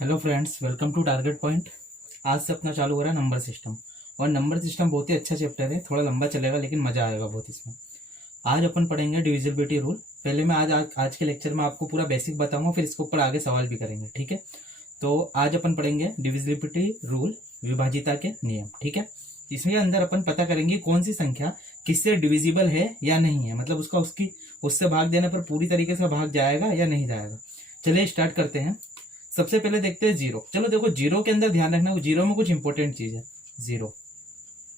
Hello friends, welcome to Target Point. आज से अपना चालू हो रहा है नंबर सिस्टम। और नंबर सिस्टम बहुत ही अच्छा चैप्टर है, थोड़ा लंबा चलेगा लेकिन मजा आएगा बहुत इसमें। आज अपन पढ़ेंगे डिविजिबिलिटी रूल। पहले मैं आज के लेक्चर में आपको पूरा बेसिक बताऊंगा, फिर इसके ऊपर आगे सवाल भी करेंगे, ठीक है। तो आज अपन पढ़ेंगे डिविजिबिलिटी रूल, विभाजिता के नियम, ठीक है। इसमें अंदर अपन पता करेंगे कौन सी संख्या किससे डिविजिबल है या नहीं है, मतलब उससे भाग देने पर पूरी तरीके से भाग जाएगा या नहीं जाएगा। चलिए स्टार्ट करते हैं। सबसे पहले देखते हैं जीरो। चलो देखो, जीरो के अंदर ध्यान रखना, जीरो में कुछ इंपॉर्टेंट चीज है। जीरो,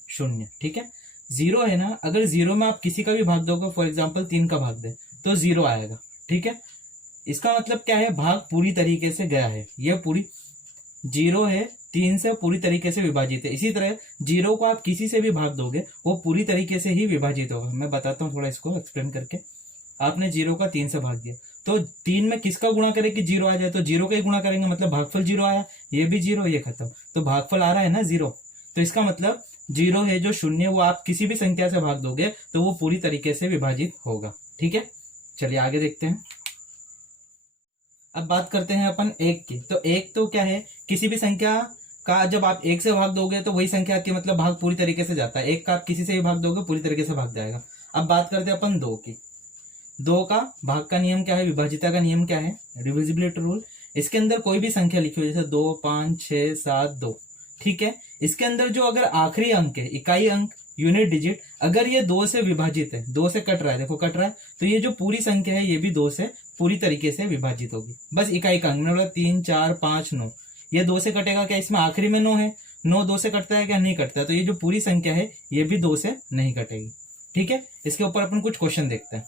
शून्य, ठीक है। जीरो है ना, अगर जीरो में आप किसी का भी भाग दोगे, फॉर एग्जाम्पल 3 का भाग दे तो जीरो आएगा, ठीक है। इसका मतलब क्या है, भाग पूरी तरीके से गया है। यह पूरी जीरो है, 3 से पूरी तरीके से विभाजित है। इसी तरह जीरो को आप किसी से भी भाग दोगे वो पूरी तरीके से ही विभाजित होगा। मैं बताता हूँ थोड़ा इसको एक्सप्लेन करके। आपने जीरो का 3 से भाग दिया तो 3 में किसका गुणा करें कि जीरो आ जाए, तो जीरो का ही गुणा करेंगे, मतलब भागफल जीरो आया, ये भी जीरो, ये खत्म, तो भागफल आ रहा है ना जीरो। तो इसका मतलब जीरो है जो शून्य, वो आप किसी भी संख्या से भाग दोगे तो वो पूरी तरीके से विभाजित होगा, ठीक है। चलिए आगे देखते हैं। अब बात करते हैं अपन एक की। तो एक तो क्या है, किसी भी संख्या का जब आप एक से भाग दोगे तो वही संख्या की, मतलब भाग पूरी तरीके से जाता है। एक का आप किसी से भी भाग दोगे पूरी तरीके से भाग जाएगा। अब बात करते हैं अपन दो की। दो का भाग का नियम क्या है, विभाजिता का नियम क्या है, डिविजिबिलिटी रूल। इसके अंदर कोई भी संख्या लिखी हो, जैसे 2, 5, 6, 7, 2, ठीक है। इसके अंदर जो अगर आखिरी अंक है, इकाई अंक, यूनिट डिजिट, अगर ये 2 से विभाजित है, 2 से कट रहा है, देखो कट रहा है, तो ये जो पूरी संख्या है ये भी 2 से पूरी तरीके से विभाजित होगी। बस इकाई का अंक, मतलब 3, 4, 5, 9, ये 2 से कटेगा क्या, इसमें आखिरी में 9 है, 9 2 से कटता है क्या, नहीं कटता है, तो ये जो पूरी संख्या है ये भी 2 से नहीं कटेगी, ठीक है। इसके ऊपर अपन कुछ क्वेश्चन देखते हैं।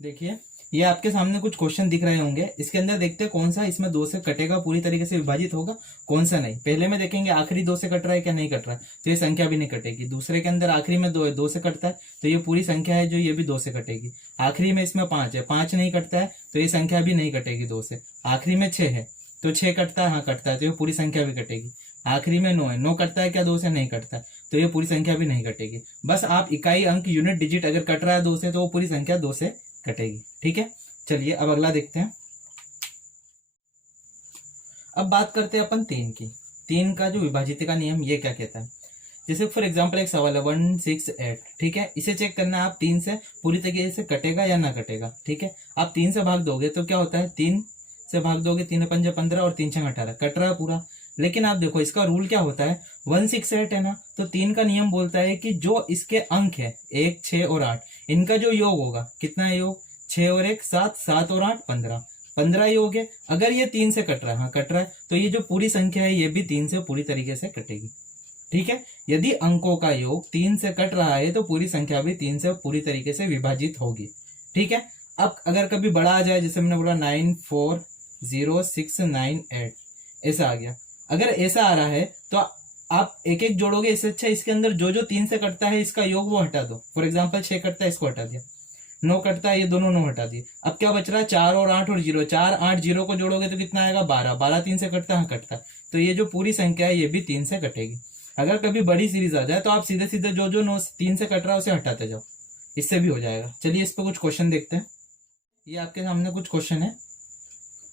देखिए, ये आपके सामने कुछ क्वेश्चन दिख रहे होंगे। इसके अंदर देखते हैं कौन सा इसमें 2 से कटेगा, पूरी तरीके से विभाजित होगा, कौन सा नहीं। पहले में देखेंगे आखिरी 2 से कट रहा है क्या, नहीं कट रहा है, तो ये संख्या भी नहीं कटेगी। दूसरे के अंदर आखिरी में 2 है, 2 से कटता है, तो ये पूरी संख्या है जो ये भी 2 से कटेगी। आखिरी में इसमें 5 है, 5 नहीं कटता है, तो ये संख्या भी नहीं कटेगी 2 से। आखिरी में 6 है तो 6 कटता है, हाँ कटता है, तो ये पूरी संख्या भी कटेगी। आखिरी में 9 है, 9 कटता है क्या 2 से, नहीं कटता है, तो ये पूरी संख्या भी नहीं कटेगी। बस आप इकाई अंक, यूनिट डिजिट अगर कट रहा है 2 से तो वो पूरी संख्या 2 से कटेगी, ठीक है। चलिए अब अगला देखते हैं। अब बात करते हैं अपन 3 की। 3 का जो विभाजित का नियम ये क्या कहता है, जैसे फॉर एग्जांपल एक सवाल है 1, 6, 8, ठीक है। इसे चेक करना है आप 3 से पूरी तरीके से कटेगा या ना कटेगा, ठीक है। आप 3 से भाग दोगे तो क्या होता है, 3 से भाग दोगे, 3 पंजे 15 और 3 6 18, कट रहा है पूरा। लेकिन आप देखो इसका रूल क्या होता है, 1, 6, 8 है ना, तो 3 का नियम बोलता है कि जो इसके अंक है 1, 6 और 8, इनका जो योग होगा, कितना है योग, 6 और 1 7, 7 और 8 15, 15 योग है। अगर ये 3 से कट रहा है, हाँ कट रहा है, तो ये जो पूरी संख्या है ये भी 3 से पूरी तरीके से कटेगी, ठीक है। यदि अंकों का योग 3 से कट रहा है तो पूरी संख्या भी 3 से पूरी तरीके से विभाजित होगी, ठीक है। अब अगर कभी बड़ा आ जाए, जैसे मैंने बोला 9, 4, 0, 6, 9, 8, ऐसा आ गया, अगर ऐसा आ रहा है तो आप एक एक जोड़ोगे। इससे अच्छा इसके अंदर जो जो 3 से कटता है इसका योग वो हटा दो। फॉर एग्जाम्पल 6 कटता है, इसको हटा दिया, 9 कटता है, ये दोनों 9 हटा दिए। अब क्या बच रहा है, 4 और 8 और 0, 4 8 0 को जोड़ोगे तो कितना आएगा, 12, 12 3 से कटता है, कटता है, तो ये जो पूरी संख्या है ये भी 3 से कटेगी। अगर कभी बड़ी सीरीज आ जाए तो आप सीधे सीधे जो जो 9 3 से कट रहा है उसे हटाते जाओ, इससे भी हो जाएगा। चलिए इस पर कुछ क्वेश्चन देखते हैं। ये आपके सामने कुछ क्वेश्चन है,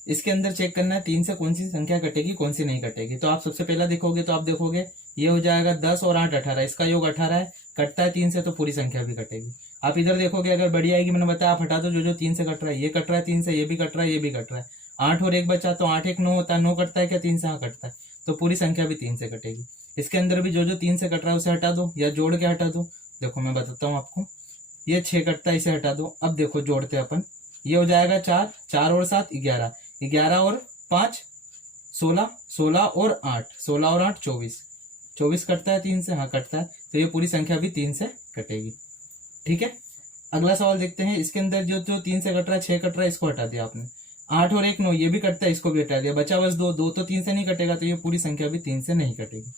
इसके अंदर चेक करना है 3 से कौन सी संख्या कटेगी, कौन सी नहीं कटेगी। तो आप सबसे पहला देखोगे तो आप देखोगे ये हो जाएगा 10 और 8 18, इसका योग 18 है, कटता है 3 से तो पूरी संख्या भी कटेगी। आप इधर देखोगे अगर बड़ी आएगी, मैंने बताया आप हटा दो जो जो 3 से कट रहा है, ये कट रहा है 3 से, ये भी कट रहा है, ये भी कट रहा है। 8 और 1 बचा तो 8 1 9 होता है, 9 कटता है क्या 3 से, हाँ कटता है, तो पूरी संख्या भी 3 से कटेगी। इसके अंदर भी जो जो 3 से कट रहा है उसे हटा दो या जोड़ के हटा दो। देखो मैं बताता हूँ आपको, ये 6 कटता है, इसे हटा दो। अब देखो जोड़ते अपन, ये हो जाएगा 4, 4 और 7 11, 11 और 5 16, 16 और 8, 16 और 8 24, 24 कटता है 3 से, हाँ कटता है, तो ये पूरी संख्या भी 3 से कटेगी, ठीक है। अगला सवाल देखते हैं। इसके अंदर जो जो 3 से कट रहा है, 6 कट रहा है, इसको हटा दिया आपने। 8 और 1 9, ये भी कटता है, इसको भी हटा दिया, बचा बस 2, 2 तो 3 से नहीं कटेगा, तो ये पूरी संख्या भी 3 से नहीं कटेगी।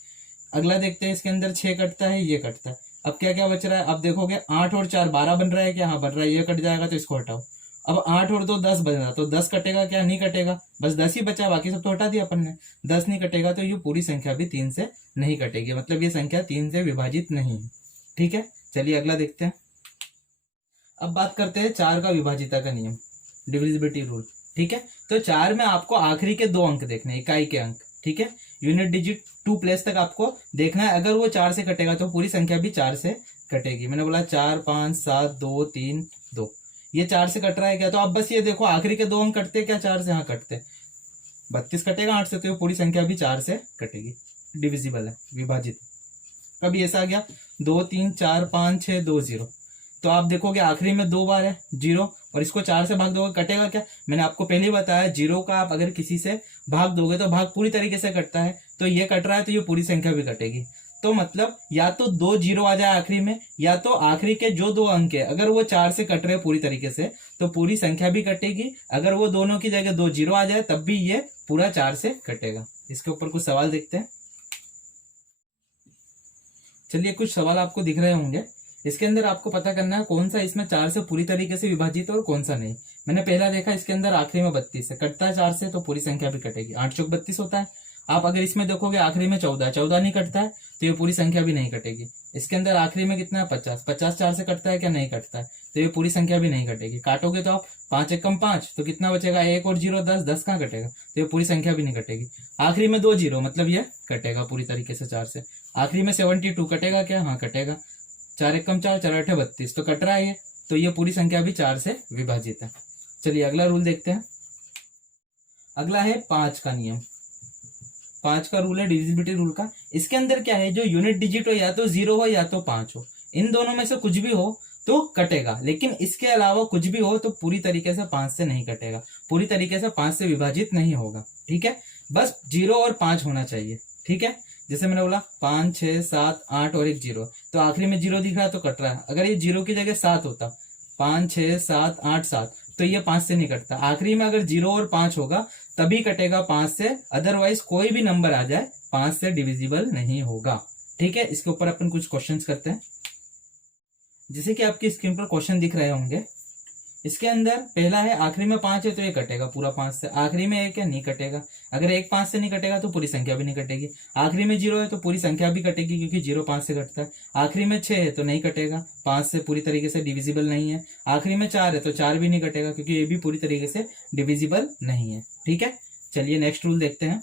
अगला देखते हैं, इसके अंदर 6 कटता है, ये कटता है। अब क्या क्या बच रहा है, अब देखोगे 8 और 4 12 बन रहा है क्या, हाँ बन रहा है, ये कट जाएगा तो इसको हटाओ। अब 8 और 2 10 बन रहा, तो 10 कटेगा क्या, नहीं कटेगा, बस 10 ही बचा, बाकी सब तो हटा दिया अपन ने। 10 नहीं कटेगा तो ये पूरी संख्या भी 3 से नहीं कटेगी, मतलब ये संख्या 3 से विभाजित नहीं है, ठीक है। चलिए अगला देखते हैं। अब बात करते हैं 4 का विभाजिता का नियम, डिविजिबिलिटी रूल, ठीक है। तो 4 में आपको आखिरी के 2 अंक देखने, इकाई के अंक, ठीक है। यूनिट डिजिट 2 प्लेस तक आपको देखना है। अगर वो 4 से कटेगा तो पूरी संख्या भी 4 से कटेगी। मैंने बोला 4 5 7 2 3 2, ये 4 से कट रहा है क्या? तो आप बस ये देखो आखिरी के 2 अंक कटते क्या 4 से? हाँ कटते। 32 कटेगा 8 से, तो ये पूरी संख्या भी 4 से कटेगी, डिविजिबल है, विभाजित। कभी ऐसा आ गया 2 3 4 5 6 2 0, तो आप देखोगे आखिरी में 2 बार है 0, और इसको 4 से भाग दोगे, कटेगा क्या? मैंने आपको पहले ही बताया 0 का आप अगर किसी से भाग दोगे तो भाग पूरी तरीके से कटता है, तो ये कट रहा है तो ये पूरी संख्या भी कटेगी। तो मतलब या तो 2 0 आ जाए आखिरी में, या तो आखिरी के जो 2 अंक है अगर वो 4 से कट रहे पूरी तरीके से तो पूरी संख्या भी कटेगी। अगर वो दोनों की जगह 2 0 आ जाए तब भी ये पूरा 4 से कटेगा। इसके ऊपर कुछ सवाल देखते हैं। चलिए कुछ सवाल आपको दिख रहे होंगे। इसके अंदर आपको पता करना है कौन सा इसमें 4 से पूरी तरीके से विभाजित है और कौन सा नहीं। मैंने पहला देखा, इसके अंदर आखिरी में 32 है, कटता है 4 से तो पूरी संख्या भी कटेगी, 8 चौक 32 होता है। आप अगर इसमें देखोगे आखिरी में 14 नहीं कटता है तो ये पूरी संख्या भी नहीं कटेगी। इसके अंदर आखिरी में कितना है 50 4 से कटता है क्या? नहीं कटता है, तो ये पूरी संख्या भी नहीं कटेगी। काटोगे तो आप 5 एकम 5, तो कितना बचेगा? 1 और 0 10 कहाँ कटेगा? तो ये पूरी संख्या भी नहीं कटेगी। आखिरी में 2 0 मतलब ये कटेगा पूरी तरीके से 4 से। आखिरी में 72 कटेगा क्या? हाँ कटेगा। 4 एकम 4 4 8 32, तो कट रहा है ये, तो ये पूरी संख्या भी 4 से विभाजित है। चलिए अगला रूल देखते हैं। अगला है 5 का नियम। 5 का रूल है डिविजिबिलिटी रूल का। इसके अंदर क्या है, जो यूनिट डिजिट हो या तो 0 हो या तो 5 हो, इन दोनों में से कुछ भी हो तो कटेगा, लेकिन इसके अलावा कुछ भी हो तो पूरी तरीके से 5 से नहीं कटेगा, पूरी तरीके से 5 से विभाजित नहीं होगा, ठीक है। बस 0 और 5 होना चाहिए, ठीक है। जैसे मैंने बोला 5 6 7 8 और एक 0, तो आखिरी में 0 दिख रहा है तो कट रहा है। अगर ये 0 की जगह 7 होता, 5 6 7 8 7, तो ये 5 से नहीं कटता। आखिरी में अगर 0 और 5 होगा तभी कटेगा 5 से, अदरवाइज कोई भी नंबर आ जाए 5 से डिविजिबल नहीं होगा, ठीक है। इसके ऊपर अपन कुछ क्वेश्चंस करते हैं। जैसे कि आपकी स्क्रीन पर क्वेश्चन दिख रहे होंगे। इसके अंदर पहला है आखिरी में 5 है तो ये कटेगा पूरा 5 से। आखिरी में 1 है, नहीं कटेगा। अगर 1 5 से नहीं कटेगा तो पूरी संख्या भी नहीं कटेगी। आखिरी में 0 है तो पूरी संख्या भी कटेगी क्योंकि 0 5 से कटता है। आखिरी में 6 है तो नहीं कटेगा, 5 से पूरी तरीके से डिविजिबल नहीं है। आखिरी में 4 है तो 4 भी नहीं कटेगा क्योंकि ये भी पूरी तरीके से डिविजिबल नहीं है, ठीक है। चलिए नेक्स्ट रूल देखते हैं।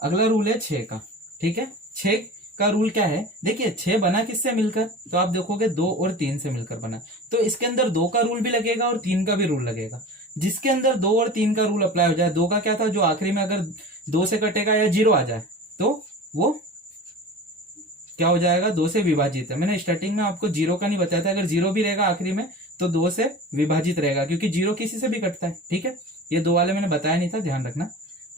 अगला रूल है 6 का, ठीक है। 6 का रूल क्या है, देखिए 6 बना किससे मिलकर, तो आप देखोगे 2 और 3 से मिलकर बना, तो इसके अंदर 2 का रूल भी लगेगा और 3 का भी रूल लगेगा। जिसके अंदर 2 और 3 का रूल अप्लाई हो जाए, 2 का क्या था, जो आखिरी में अगर 2 से कटेगा या 0 आ जाए तो वो क्या हो जाएगा, 2 से विभाजित है। मैंने स्टार्टिंग में आपको 0 का नहीं बताया था, अगर 0 भी रहेगा आखिरी में तो 2 से विभाजित रहेगा क्योंकि 0 किसी से भी कटता है, ठीक है। ये 2 वाले मैंने बताया नहीं था, ध्यान रखना।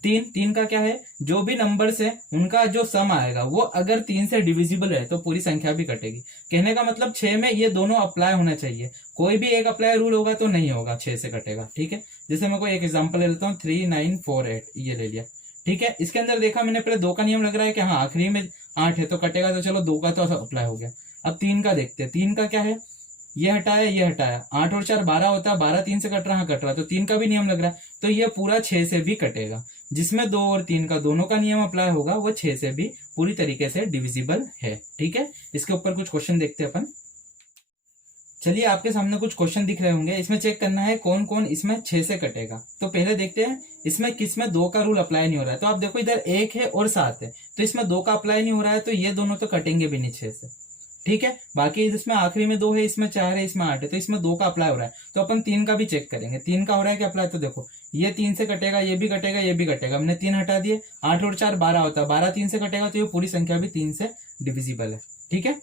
3 का क्या है, जो भी नंबर्स है उनका जो सम आएगा वो अगर 3 से डिविजिबल है तो पूरी संख्या भी कटेगी। कहने का मतलब 6 में ये दोनों अप्लाई होना चाहिए, कोई भी एक अप्लाई रूल होगा तो नहीं होगा, 6 से कटेगा, ठीक है। जैसे मैं कोई एक एग्जांपल ले लेता हूँ, 3 9 4 8, ये ले लिया, ठीक है। इसके अंदर देखा मैंने पहले 2 का नियम लग रहा है कि हाँ आखिरी में 8 है तो कटेगा, तो चलो 2 का तो अप्लाई हो गया। अब 3 का देखते हैं। 3 का क्या है, ये हटाया ये हटाया, 8 और 4 12 होता है, 12 3 से कट रहा है, कट रहा है, तो 3 का भी नियम लग रहा है, तो ये पूरा 6 से भी कटेगा। जिसमें 2 और 3 का दोनों का नियम अप्लाई होगा वो 6 से भी पूरी तरीके से डिविजिबल है, ठीक है। इसके ऊपर कुछ क्वेश्चन देखते हैं अपन। चलिए आपके सामने कुछ क्वेश्चन दिख रहे होंगे, इसमें चेक करना है कौन कौन इसमें 6 से कटेगा। तो पहले देखते हैं इसमें किसमें 2 का रूल अप्लाई नहीं हो रहा है। तो आप देखो इधर 1 है और 7 है, तो इसमें 2 का अप्लाई नहीं हो रहा है, तो ये दोनों तो कटेंगे भी नहीं 6 से, ठीक है। बाकी इसमें आखिरी में 2 है, इसमें 4 है, इसमें 8 है, तो इसमें 2 का अप्लाई हो रहा है। तो अपन 3 का भी चेक करेंगे, 3 का हो रहा है क्या अप्लाई, तो देखो ये 3 से कटेगा, ये भी कटेगा, ये भी कटेगा। हमने 3 हटा दिए, 8 और 4 12 होता है, 12 3 से कटेगा, तो ये पूरी संख्या भी 3 से डिविजिबल है, ठीक है।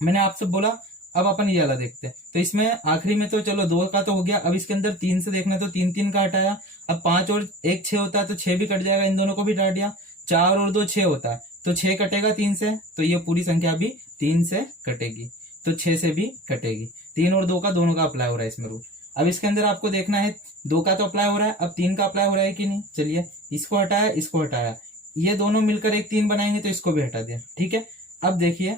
मैंने आपसे बोला अब अपन ये वाला देखते हैं। तो इसमें आखिरी में तो चलो 2 का तो हो गया, अब इसके अंदर 3 से देखना, तो 3 3 का हटाया। अब 5 और 1 6 होता है तो 6 भी कट जाएगा, इन दोनों को भी हटा दिया। 4 और 2 6 होता है तो 6 कटेगा 3 से, तो ये पूरी संख्या भी 3 से कटेगी, तो 6 से भी कटेगी। 3 और 2 का दोनों का अप्लाई हो रहा है इसमें रूल। अब इसके अंदर आपको देखना है 2 का तो अप्लाई हो रहा है, अब 3 का अप्लाई हो रहा है कि नहीं। चलिए इसको हटाया, इसको हटाया, ये दोनों मिलकर एक 3 बनाएंगे, तो इसको भी हटा दिया, ठीक है। अब देखिए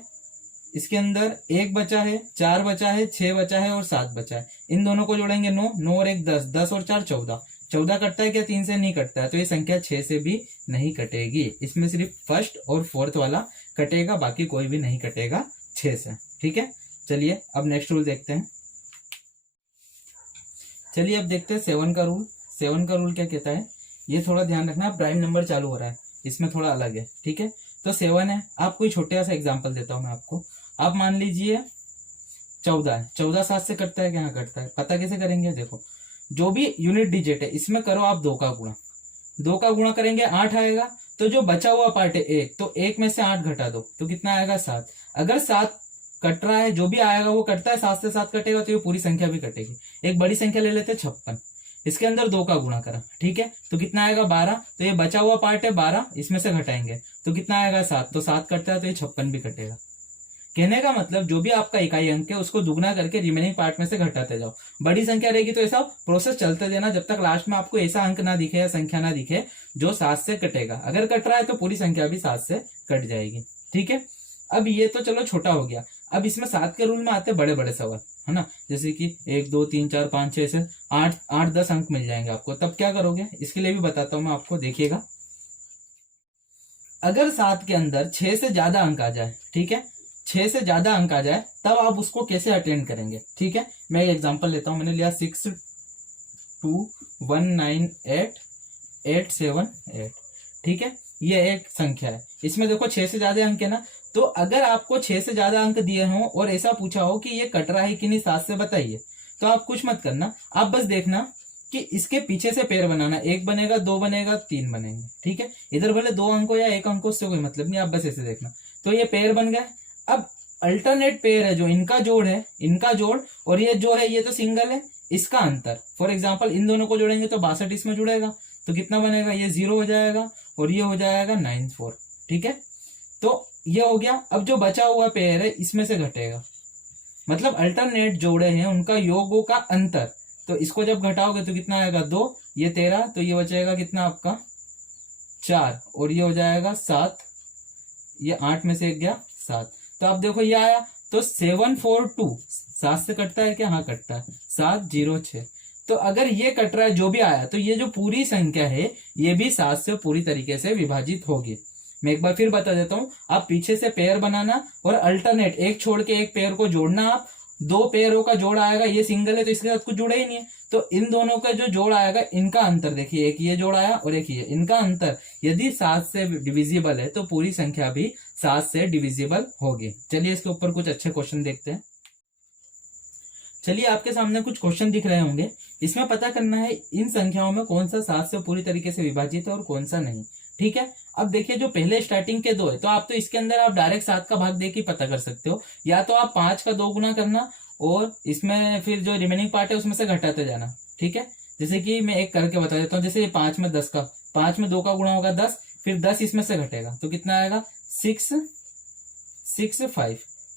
इसके अंदर 1 बचा है, 4 बचा है, 6 बचा है और 7 बचा है। इन दोनों को जोड़ेंगे 9, 9 और 1 10, 10 और 4 14, 14 कटता है क्या, 3 से नहीं कटता है, तो ये संख्या 6 से भी नहीं कटेगी। इसमें सिर्फ फर्स्ट और फोर्थ वाला कटेगा, बाकी कोई भी नहीं कटेगा 6 से, ठीक है। चलिए अब नेक्स्ट रूल देखते हैं। चलिए अब देखते हैं 7 का रूल। 7 का रूल क्या कहता है, ये थोड़ा ध्यान रखना, प्राइम नंबर चालू हो रहा है, इसमें थोड़ा अलग है, ठीक है। तो 7 है, आप कोई छोटा सा एग्जांपल देता हूं मैं आपको। आप मान लीजिए 14 है, 14 7 से कटता है, क्या कटता है, पता कैसे करेंगे, देखो जो भी यूनिट डिजिट है इसमें करो आप 2 का गुणा, 2 का गुणा करेंगे 8 आएगा। तो जो बचा हुआ पार्ट है 1, तो 1 में से 8 घटा दो तो कितना आएगा 7। अगर 7 कट रहा है, जो भी आएगा वो कटता है, 7 से 7 कटेगा तो ये पूरी संख्या भी कटेगी। एक बड़ी संख्या ले लेते हैं 56, इसके अंदर 2 का गुणा करा, ठीक है, तो कितना आएगा 12। तो ये बचा हुआ पार्ट है 12, इसमें से घटाएंगे तो कितना आएगा 7, तो 7 कटता है तो ये 56 भी कटेगा। कहने का मतलब जो भी आपका इकाई अंक है उसको दुगना करके रिमेनिंग पार्ट में से घटाते जाओ। बड़ी संख्या रहेगी तो ऐसा प्रोसेस चलते देना जब तक लास्ट में आपको ऐसा अंक ना दिखे या संख्या ना दिखे जो 7 से कटेगा। अगर कट रहा है तो पूरी संख्या भी 7 से कट जाएगी, ठीक है। अब ये तो चलो छोटा हो गया, अब इसमें 7 के रूल में आते बड़े बड़े सवाल, है ना, जैसे कि 1 2 3 4 5 6 से 8 10 अंक मिल जाएंगे आपको, तब क्या करोगे, इसके लिए भी बताता हूं मैं आपको, देखिएगा। अगर 7 के अंदर 6 से ज्यादा अंक आ जाए, ठीक है, 6 से ज्यादा अंक आ जाए तब आप उसको कैसे अटेंड करेंगे, ठीक है। मैं एक एग्जांपल लेता हूं, मैंने लिया 6 2 1 9 8 8 7 8, ठीक है, ये एक संख्या है, इसमें देखो 6 से ज्यादा अंक है ना। तो अगर आपको 6 से ज्यादा अंक दिए हों और ऐसा पूछा हो कि ये कट रहा है कि नहीं 7 से बताइए, तो आप कुछ मत करना, आप बस देखना कि इसके पीछे से पेयर बनाना, 1 बनेगा 2 बनेगा 3 बनेंगे, ठीक है। इधर भले 2 अंकों या 1 अंकों से कोई मतलब नहीं, आप बस ऐसे देखना, तो ये पेयर बन गए। अब अल्टरनेट पेयर है जो इनका जोड़ है, इनका जोड़, और ये जो है ये तो सिंगल है, इसका अंतर, फॉर एग्जाम्पल इन दोनों को जोड़ेंगे तो 62 इसमें जुड़ेगा, तो कितना बनेगा, ये 0 हो जाएगा और ये हो जाएगा 9 4, ठीक है। तो ये हो गया। अब जो बचा हुआ पेयर है इसमें से घटेगा, मतलब अल्टरनेट जोड़े हैं उनका योगों का अंतर, तो इसको जब घटाओगे तो कितना आएगा 2, ये 13, तो ये बचेगा कितना आपका 4, और ये हो जाएगा 7, ये 8 में से गया 7, तो आप देखो ये आया, तो 7 4 2 7 से कटता है क्या, हाँ कटता है, 7 0 6। तो अगर ये कट रहा है जो भी आया, तो ये जो पूरी संख्या है ये भी 7 से पूरी तरीके से विभाजित होगी। मैं एक बार फिर बता देता हूं, आप पीछे से पेयर बनाना और अल्टरनेट एक छोड़ के एक पेयर को जोड़ना, आप 2 पेयरों का जोड़ आएगा, ये सिंगल है तो इसके साथ कुछ जुड़ा ही नहीं है, तो इन दोनों का जो जोड़ आएगा इनका अंतर देखिए, एक ये जोड़ आया और एक ये, इनका अंतर यदि 7 से डिविजिबल है तो पूरी संख्या भी 7 से डिविजिबल होगी। चलिए इसके ऊपर कुछ अच्छे क्वेश्चन देखते हैं। चलिए आपके सामने कुछ क्वेश्चन दिख रहे होंगे, इसमें पता करना है इन संख्याओं में कौन सा 7 से पूरी तरीके से विभाजित है और कौन सा नहीं, ठीक है। अब देखिए जो पहले स्टार्टिंग के 2 है, तो आप तो इसके अंदर आप डायरेक्ट 7 का भाग दे के पता कर सकते हो, या तो आप 5 का 2 गुना करना और इसमें फिर जो रिमेनिंग पार्ट है उसमें से घटाते जाना, ठीक है। जैसे कि मैं एक करके बता देता हूँ, जैसे 5 में 10 का, 5 में 2 का गुणा होगा 10, फिर 10 इसमें से घटेगा तो कितना आएगा 6 6 5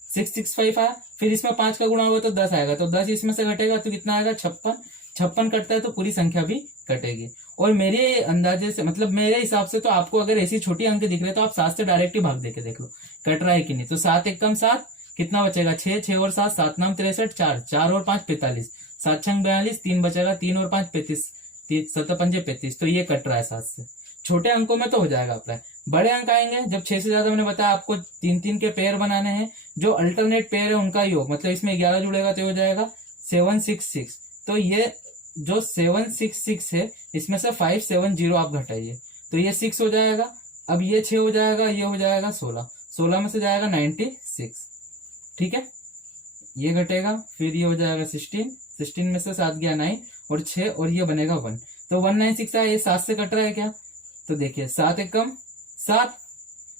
6 6 5 आया, फिर इसमें 5 का गुणा होगा तो 10 आएगा, तो 10 इसमें से घटेगा तो कितना आएगा 56, 56 कटता है तो पूरी संख्या भी कटेगी। और मेरे अंदाजे से, मतलब मेरे हिसाब से, तो आपको अगर ऐसी छोटी अंक दिख रहे तो आप 7 से डायरेक्ट ही भाग देके देख लो कट रहा है कि नहीं। तो 7 1 कम 7, कितना बचेगा 6, 6 और 7 7 नाम 63, 4 4 और 5 45, 7 6 42, 3 बचेगा, 3 और 5 35, 7 5 35, तो ये कट रहा है 7 से। छोटे अंकों में तो हो जाएगा अप्लाई, बड़े अंक आएंगे जब 6 से ज्यादा, मैंने बताया आपको 3 के पेयर बनाने हैं, जो अल्टरनेट पेयर है उनका योग, मतलब इसमें 11 जुड़ेगा तो हो जाएगा 7 6 6, तो ये जो 7 6 6 है इसमें से 5 7 0 आप घटाइए तो ये 6 हो जाएगा, अब ये 6 हो जाएगा, ये हो जाएगा 16, 16 में से जाएगा 96, ठीक है, ये घटेगा, फिर ये हो जाएगा 16, 16 में से 7 गया 9 और 6 और ये बनेगा 1, तो 196 है, ये 7 से कट रहा है क्या, तो देखिए 7 1 कम 7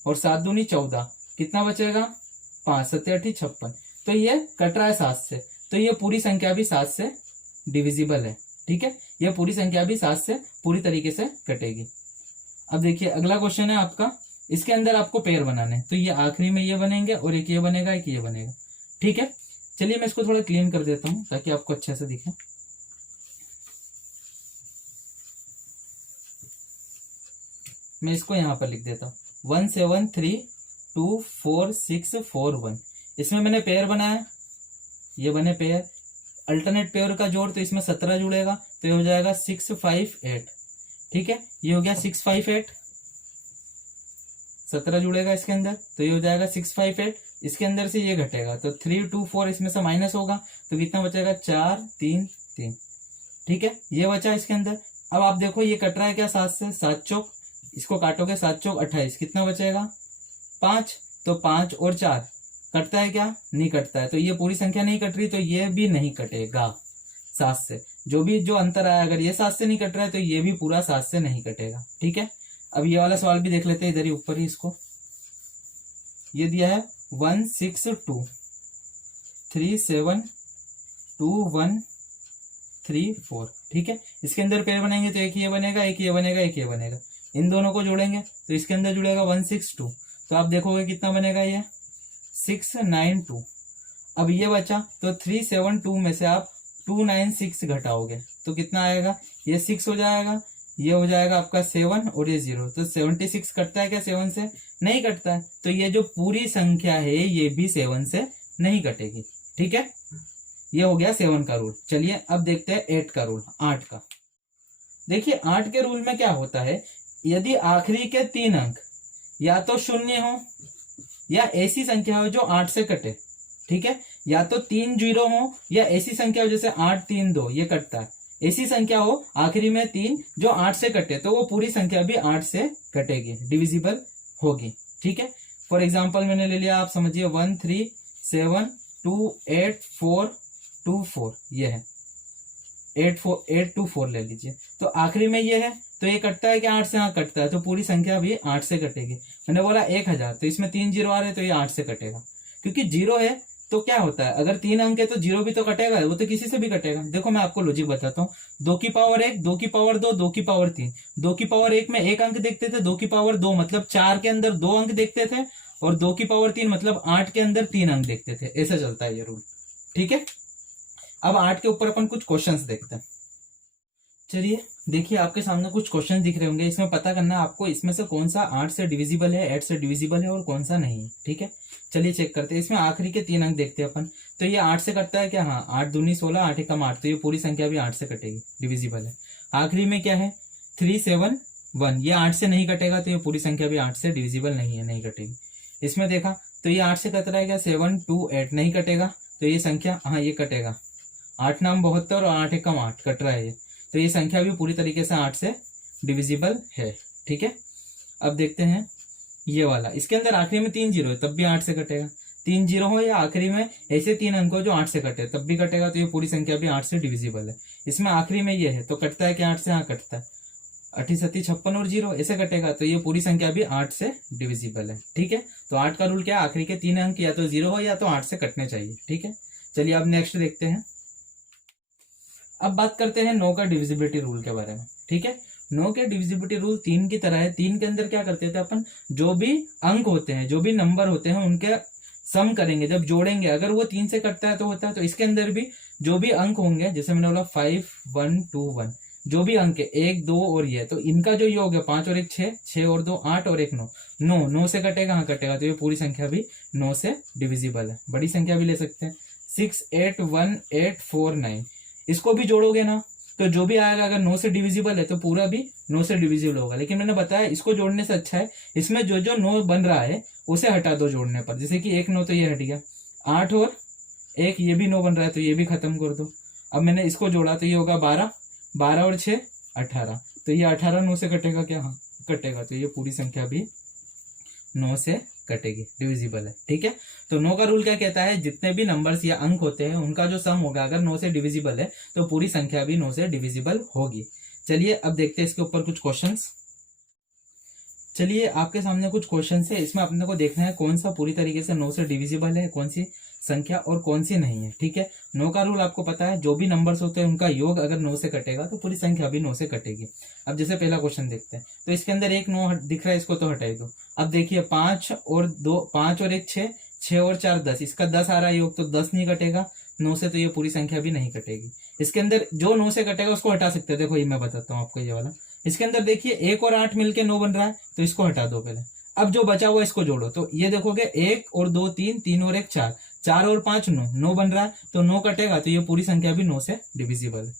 और 7 दूनी 14, कितना बचेगा 5 7 8 56, तो ये कट रहा है 7 से, तो ये पूरी संख्या भी 7 से डिविजिबल है, ठीक है, ये पूरी संख्या भी 7 से पूरी तरीके से कटेगी। अब देखिए अगला क्वेश्चन है आपका, इसके अंदर आपको पेयर बनाने, तो ये आखिरी में ये बनेंगे और एक ये बनेगा एक ये बनेगा, ठीक है। चलिए मैं इसको थोड़ा क्लीन कर देता हूं ताकि आपको अच्छे से दिखे। मैं इसको यहां पर लिख देता हूं 1 7 3 2 4 6 4 1, इसमें मैंने पेयर बनाया, ये बने पेयर, अल्टरनेट पेयर का जोड़, तो इसमें 17 जुड़ेगा तो ये हो जाएगा 6 5 8, ठीक है, ये हो गया 6 5 8, 17 जुड़ेगा इसके अंदर तो ये हो जाएगा 6 5 8, इसके अंदर से ये घटेगा तो 3 2 4 इसमें से माइनस होगा तो कितना बचेगा 4 3 3, ठीक है, ये बचा इसके अंदर, अब आप देखो ये कट रहा है क्या 7 से, 7 चौक, इसको काटोगे 7 चौक 28, कितना बचेगा 5। तो 5 और 4 कटता है क्या, नहीं कटता है, तो ये पूरी संख्या नहीं कट रही, तो ये भी नहीं कटेगा 7 से। जो अंतर आया, अगर ये 7 से नहीं कट रहा है तो ये भी पूरा 7 से नहीं कटेगा। ठीक है, अब ये वाला सवाल भी देख लेते हैं, इधर ही ऊपर ही इसको ये दिया है 162 372134। ठीक है, इसके अंदर पेयर बनाएंगे तो एक ये बनेगा, एक ये बनेगा, एक ये बनेगा, इन दोनों को जोड़ेंगे तो इसके अंदर जुड़ेगा 162, तो आप देखोगे कितना बनेगा ये 692। अब ये बचा तो 372 में से आप 296 घटाओगे तो कितना आएगा, ये 6 हो जाएगा, ये हो जाएगा आपका 7 और ये 0, तो 76 कटता है क्या 7 से, नहीं कटता है, तो ये जो पूरी संख्या है ये भी 7 से नहीं कटेगी। ठीक है, ये हो गया 7 का रूल। चलिए अब देखते हैं 8 का रूल, 8 का। देखिए 8 के रूल में क्या होता है, यदि आखिरी के 3 अंक या तो शून्य हो या ऐसी संख्या हो जो 8 से कटे, ठीक है, या तो 3 जीरो हो या ऐसी संख्या हो जैसे 8 3 2 ये कटता है, ऐसी संख्या हो आखिरी में 3 जो 8 से कटे, तो वो पूरी संख्या भी 8 से कटेगी, डिविजिबल होगी। ठीक है, फॉर एग्जाम्पल मैंने ले लिया, आप समझिए 1372824 ये है, 824 ले लीजिए, तो आखिरी में ये है, तो ये कटता है कि 8 से, हाँ कटता है, तो पूरी संख्या भी 8 से कटेगी। मैंने बोला 1000, तो इसमें 3 जीरो आ रहे हैं तो ये 8 से कटेगा, क्योंकि जीरो है तो क्या होता है, अगर 3 अंक है तो जीरो भी तो कटेगा, वो तो किसी से भी कटेगा। देखो मैं आपको लॉजिक बताता हूँ, 2 की पावर 1, 2 की पावर 2, 2 की पावर 3, 2 की पावर 1 में 1 अंक देखते थे, 2 की पावर 2 मतलब 4 के अंदर 2 अंक देखते थे, और 2 की पावर 3 मतलब 8 के अंदर 3 अंक देखते थे, ऐसा चलता है ये रूल। ठीक है, अब 8 के ऊपर अपन कुछ क्वेश्चंस देखते हैं। चलिए देखिए, आपके सामने कुछ क्वेश्चन दिख रहे होंगे, इसमें पता करना है आपको इसमें से कौन सा 8 से डिविजिबल है, 8 से डिविजिबल है और कौन सा नहीं है। ठीक है, चलिए चेक करते हैं। इसमें आखिरी के 3 अंक देखते हैं अपन, तो ये 8 से कटता है क्या, हाँ 8 दूनी 16, 8 एकम 8, तो ये पूरी संख्या भी 8 से कटेगी, डिविजिबल है। आखिरी में क्या है 371, ये 8 से नहीं कटेगा, तो ये पूरी संख्या भी 8 से डिविजिबल नहीं है, नहीं कटेगी। इसमें देखा तो ये 8 से कट रहा है क्या, 728 नहीं कटेगा, तो ये संख्या, हाँ ये कटेगा, 8 नाम 72 और 8 एकम 8 कट रहा है ये, तो ये संख्या भी पूरी तरीके से 8 से डिविजिबल है। ठीक है, अब देखते हैं ये वाला, इसके अंदर आखिरी में 3 जीरो है तब भी 8 से कटेगा, 3 जीरो हो या आखिरी में ऐसे 3 अंक हो जो 8 से कटे तब भी कटेगा, तो ये पूरी संख्या भी 8 से डिविजिबल है। इसमें आखिरी में ये है तो कटता है कि 8 से, हाँ कटता है, 38 56 और 0 ऐसे कटेगा, तो ये पूरी संख्या भी 8 से डिविजिबल है। ठीक है, तो 8 का रूल क्या है, आखिरी के 3 अंक या तो 0 हो या तो 8 से कटने चाहिए। ठीक है, चलिए अब नेक्स्ट देखते हैं। अब बात करते हैं 9 का डिविजिबिलिटी रूल के बारे में। ठीक है, 9 के डिविजिबिलिटी रूल 3 की तरह है। 3 के अंदर क्या करते थे अपन, जो भी अंक होते हैं, जो भी नंबर होते हैं उनके सम करेंगे, जब जोड़ेंगे अगर वो 3 से कटता है तो होता है, तो इसके अंदर भी जो भी अंक होंगे, जैसे मैंने बोला 5 1 2 1, जो भी अंक है 1 2 और ये, तो इनका जो योग है 5 और 1 6, 6 और 2 8 और 1 9, 9 से कटेगा, हाँ कटेगा, तो ये पूरी संख्या भी 9 से डिविजिबल है। बड़ी संख्या भी ले सकते हैं, 6 8 1 8 4 9, इसको भी जोड़ोगे ना तो जो भी आएगा अगर 9 से डिविजिबल है तो पूरा भी 9 से डिविजिबल होगा। लेकिन मैंने बताया इसको जोड़ने से अच्छा है इसमें जो जो 9 बन रहा है उसे हटा दो जोड़ने पर, जैसे कि 1 9 तो ये हट गया, 8 और 1 ये भी 9 बन रहा है तो ये भी खत्म कर दो। अब मैंने इसको जोड़ा तो ये होगा 12, 12 और 6 18, तो ये 18 9 से कटेगा क्या, हाँ कटेगा, तो ये पूरी संख्या भी 9 से कटेगी, डिविजिबल है। ठीक है, तो 9 का रूल क्या कहता है, जितने भी नंबर्स या अंक होते हैं उनका जो सम होगा अगर 9 से डिविजिबल है तो पूरी संख्या भी 9 से डिविजिबल होगी। चलिए अब देखते हैं इसके ऊपर कुछ क्वेश्चंस। चलिए आपके सामने कुछ क्वेश्चंस है, इसमें अपने को देखना है कौन सा पूरी तरीके से 9 से डिविजिबल है, कौन सी संख्या और कौन सी नहीं है। ठीक है, 9 का रूल आपको पता है, जो भी नंबर्स होते हैं उनका योग अगर 9 से कटेगा तो पूरी संख्या भी 9 से कटेगी। अब जैसे पहला क्वेश्चन देखते हैं, तो इसके अंदर एक 9 दिख रहा है, इसको तो हटाई दो। अब देखिए 5 और 2 5 और 1 6, 6 और 4 10, इसका 10 आ रहा है योग, तो 10 नहीं कटेगा 9 से, तो ये पूरी संख्या भी नहीं कटेगी। इसके अंदर जो 9 से कटेगा उसको हटा सकते हैं, देखो ये मैं बताता हूँ आपको, ये वाला इसके अंदर देखिए 1 और 8 मिलके 9 बन रहा है, तो इसको हटा दो पहले। अब जो बचा हुआ इसको जोड़ो, तो ये देखोगे 1 और 2 3, 3 और 1 4, 4 और 5 9, 9 बन रहा है, तो 9 कटेगा, तो ये पूरी संख्या भी 9 से डिविजिबल है।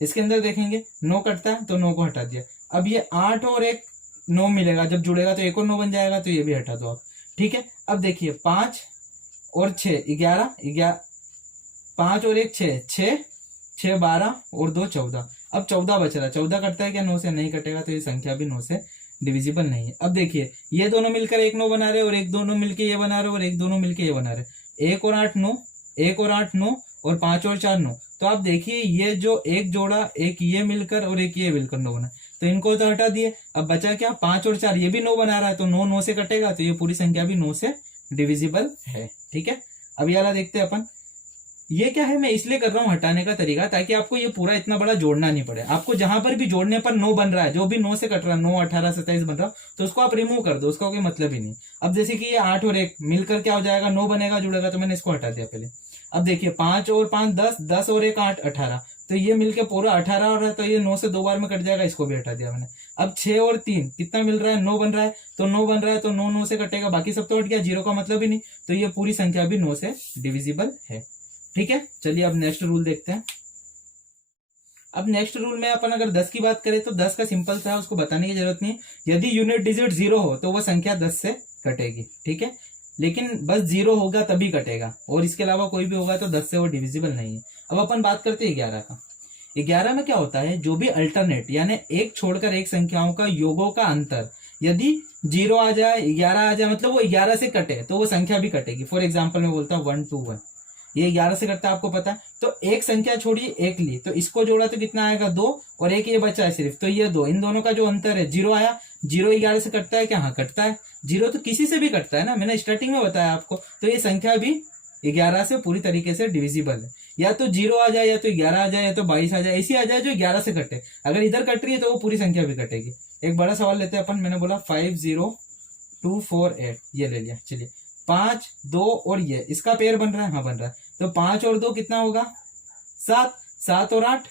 इसके अंदर देखेंगे 9 कटता है तो 9 को हटा दिया। अब ये 8 और 1 9 मिलेगा, जब जुड़ेगा तो 1 और 9 बन जाएगा, तो ये भी हटा दो आप। ठीक है, अब देखिए 5 और 6 11, 5 और 1 6, 6 6 12 और 2 14। अब 14 बच रहा है, 14 कटता है क्या 9 से? नहीं कटेगा, तो ये संख्या भी 9 से डिविजिबल नहीं है। अब देखिए ये दोनों मिलकर एक 9 बना रहे और एक दोनों मिलकर ये बना रहे और एक दोनों मिलकर ये बना रहे। 1 और 8 9, 1 और 8 9 और 5 और 4 9। तो आप देखिए ये जो एक जोड़ा, एक ये मिलकर और एक ये मिलकर 9 बना, तो इनको तो हटा दिए। अब बचा क्या? 5 और 4, ये भी 9 बना रहा है, तो 9 9 से कटेगा, तो ये पूरी संख्या भी 9 से डिविजिबल है। ठीक है, अब ये वाला देखते हैं अपन। ये क्या है, मैं इसलिए कर रहा हूं हटाने का तरीका, ताकि आपको ये पूरा इतना बड़ा जोड़ना नहीं पड़े। आपको जहां पर भी जोड़ने पर 9 बन रहा है, जो भी 9 से कट रहा है, 9 18 27 बन रहा, तो उसको आप रिमूव कर दो, उसका कोई मतलब ही नहीं। अब जैसे कि ये 8 और 1 मिलकर क्या हो जाएगा? 9 बनेगा, जुड़ेगा, तो मैंने इसको हटा दिया पहले। अब देखिए 5 और 5 10, 10 और 1 8 18, तो ये मिलकर पूरा 18 हो रहा है, तो ये 9 से 2 बार में कट जाएगा, इसको भी हटा दिया मैंने। अब 6 और 3 कितना मिल रहा है? 9 बन रहा है, तो 9 बन रहा है, तो 9 9 से कटेगा, बाकी सब तो हट गया, 0 का मतलब ही नहीं, तो ये पूरी संख्या भी 9 से डिविजिबल है। ठीक है, चलिए अब नेक्स्ट रूल देखते हैं। अब नेक्स्ट रूल में अपन अगर 10 की बात करें तो 10 का सिंपल सा है, उसको बताने की जरूरत नहीं है। यदि यूनिट डिजिट 0 हो तो वह संख्या 10 से कटेगी। ठीक है, लेकिन बस 0 होगा तभी कटेगा, और इसके अलावा कोई भी होगा तो 10 से वो डिविजिबल नहीं है। अब अपन बात करते हैं 11 का। 11 में क्या होता है? जो भी अल्टरनेट यानी एक छोड़कर एक संख्याओं का योगों का अंतर यदि 0 आ जाए, 11 आ जाए, मतलब वो 11 से कटे, तो वो संख्या भी कटेगी। फॉर एग्जाम्पल मैं बोलता हूँ 1 2 1, ये 11 से कटता है, आपको पता है। तो एक संख्या छोड़िए, एक ली, तो इसको जोड़ा तो कितना आएगा? 2, और एक ये बचा है सिर्फ, तो ये 2, इन दोनों का जो अंतर है 0 आया। 0 11 से कटता है क्या? हाँ कटता है। 0 तो किसी से भी कटता है ना, मैंने स्टार्टिंग में बताया आपको। तो ये संख्या भी 11 से पूरी तरीके से डिविजिबल है। या तो 0 आ जाए, या तो 11 आ जाए, या तो 22 आ जाए, ऐसी आ जाए जो 11 से कटे। अगर इधर कट रही है तो वो पूरी संख्या भी कटेगी। एक बड़ा सवाल लेते हैं अपन। मैंने बोला 5 0 2 4 8, ये ले लिया। चलिए 5 2 और ये इसका पेयर बन रहा है, हाँ बन रहा है। तो 5 और 2 कितना होगा? 7, 7 और 8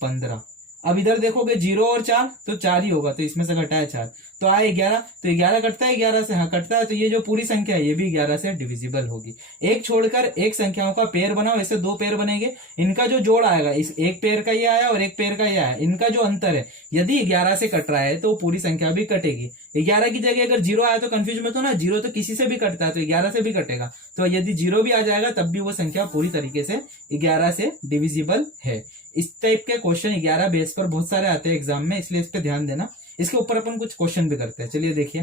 15। अब इधर देखोगे 0 और 4, तो 4 ही होगा, तो इसमें से घटा है 4, तो आए 11। तो 11 कटता है 11 से, हाँ कटता है, तो ये जो पूरी संख्या है ये भी 11 से डिविजिबल होगी। एक छोड़कर एक संख्याओं का पेयर बनाओ, ऐसे 2 पेयर बनेंगे। इनका जो जोड़ आएगा, इस एक पेयर का ये आया और एक पेयर का ये आया, इनका जो अंतर है यदि 11 से कट रहा है तो पूरी संख्या भी कटेगी। 11 की जगह अगर 0 आया तो कंफ्यूज मत हो ना, 0 तो किसी से भी कटता है, तो 11 से भी कटेगा। तो यदि 0 भी आ जाएगा तब भी वो संख्या पूरी तरीके से 11 से डिविजिबल है। इस टाइप के क्वेश्चन 11 बेस पर बहुत सारे आते हैं एग्जाम में, इसलिए इस पे ध्यान देना। इसके ऊपर अपन कुछ क्वेश्चन भी करते हैं। चलिए देखिए,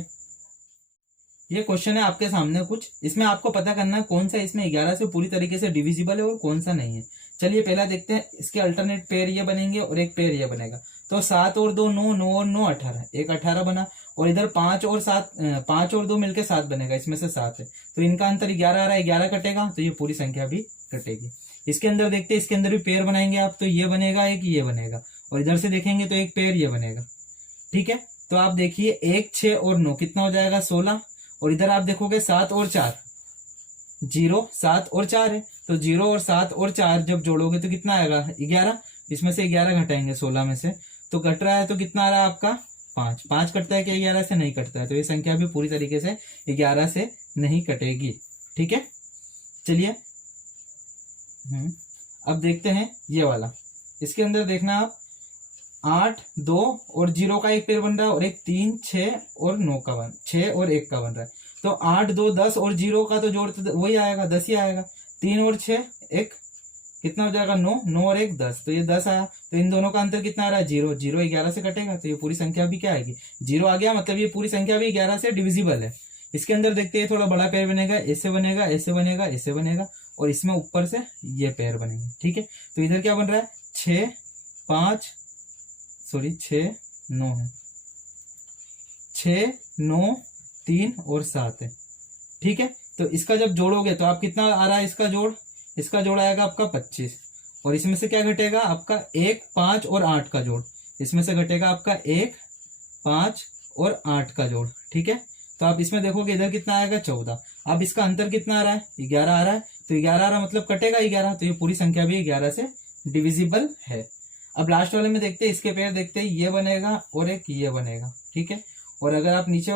ये क्वेश्चन है आपके सामने कुछ, इसमें आपको पता करना है कौन सा इसमें 11 से पूरी तरीके से डिविजिबल है और कौन सा नहीं है। चलिए पहला देखते हैं, इसके अल्टरनेट पेयर ये बनेंगे और एक पेयर ये बनेगा। तो 7 और 2 9, 9 और 9 18, एक 18 बना, और इधर 5 और 7, 5 और 2 मिलकर 7 बनेगा, इसमें से 7 है, तो इनका अंतर 11 आ रहा है, 11 कटेगा, तो ये पूरी संख्या भी कटेगी। इसके अंदर देखते हैं, इसके अंदर भी पेयर बनाएंगे आप, तो ये बनेगा एक, ये बनेगा, और इधर से देखेंगे तो एक पेयर ये बनेगा। ठीक है, तो आप देखिए 1 6 और 9 कितना हो जाएगा? 16, और इधर आप देखोगे 7 और 4, 0 7 और 4 है, तो 0 और 7 और 4 जब जोड़ोगे तो कितना आएगा? 11, इसमें से 11 घटाएंगे 16 में से, तो कट रहा है, तो कितना आ रहा है आपका? 5। 5 कटता है क्या 11 से? नहीं कटता है, तो ये संख्या भी पूरी तरीके से 11 से नहीं कटेगी। ठीक है, चलिए अब देखते हैं ये वाला। इसके अंदर देखना आप, 8 2 और 0 का एक पेयर बन रहा है, और एक 3 6 और 9 का 6 और 1 का बन रहा है। तो 8 2 10 और 0 का तो जोड़ तो वही आएगा, 10 ही आएगा। 3 और 6 1 कितना हो जाएगा? 9, 9 और 1 10, तो ये 10 आया। तो इन दोनों का अंतर कितना आ रहा है? 0, 0 11 से कटेगा, तो ये पूरी संख्या भी क्या आएगी? 0 आ गया, मतलब ये पूरी संख्या भी 11 से डिविजिबल है। इसके अंदर देखते हैं, थोड़ा बड़ा पेयर बनेगा, ऐसे बनेगा, ऐसे बनेगा, ऐसे बनेगा, और इसमें ऊपर से ये पेयर बनेंगे। ठीक है, तो इधर क्या बन रहा है? 6 5 सॉरी 6 9 है, 6 9 3 और 7 है। ठीक है, तो इसका जब जोड़ोगे तो आप कितना आ रहा है इसका जोड़? इसका जोड़ आएगा आपका 25, और इसमें से क्या घटेगा आपका? 1 5 और 8 का जोड़, इसमें से घटेगा आपका 1 5 और 8 का जोड़। ठीक है, तो आप इसमें देखोगे इधर कितना आएगा? 14। अब इसका अंतर कितना आ रहा है? 11 आ रहा है, तो 11 आ रहा मतलब कटेगा 11, तो ये पूरी संख्या भी 11 से डिविजिबल है। अब लास्ट वाले में देखते हैं, इसके पेयर देखते हैं, ये बनेगा और एक ये बनेगा। ठीक है, और अगर आप नीचे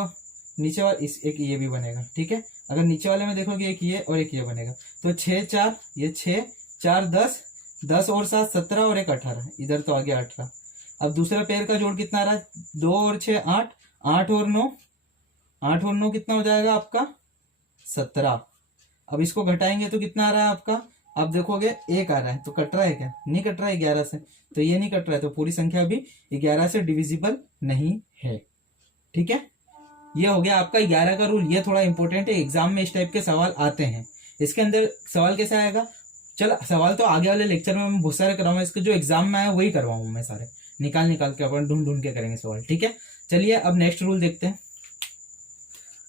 वाले इस एक ये भी बनेगा। ठीक है, अगर नीचे वाले में देखोगे एक ये और एक ये बनेगा, तो 6 4 ये 6 4 10 10 और 7 17 और एक 18, इधर तो आ गया 18। अब दूसरा पेयर का जोड़ कितना आ रहा है? 2 और 6 8, 8 और 9, 8 और 9 कितना हो जाएगा आपका? 17। अब इसको घटाएंगे तो कितना आ रहा है आपका? अब देखोगे एक आ रहा है तो कट रहा है क्या, नहीं कट रहा है 11 से, तो ये नहीं कट रहा है तो पूरी संख्या भी 11 से डिविजिबल नहीं है। ठीक है, ये हो गया आपका 11 का रूल। ये थोड़ा इंपॉर्टेंट है, एग्जाम में इस टाइप के सवाल आते हैं। इसके अंदर सवाल कैसे आएगा, चल सवाल तो आगे वाले लेक्चर में मैं बहुत सारे कराऊंगा, इसके जो एग्जाम में आया वही करवाऊंगा मैं, सारे निकाल निकाल के अपन ढूंढ ढूंढ के करेंगे सवाल। ठीक है, चलिए अब नेक्स्ट रूल देखते हैं।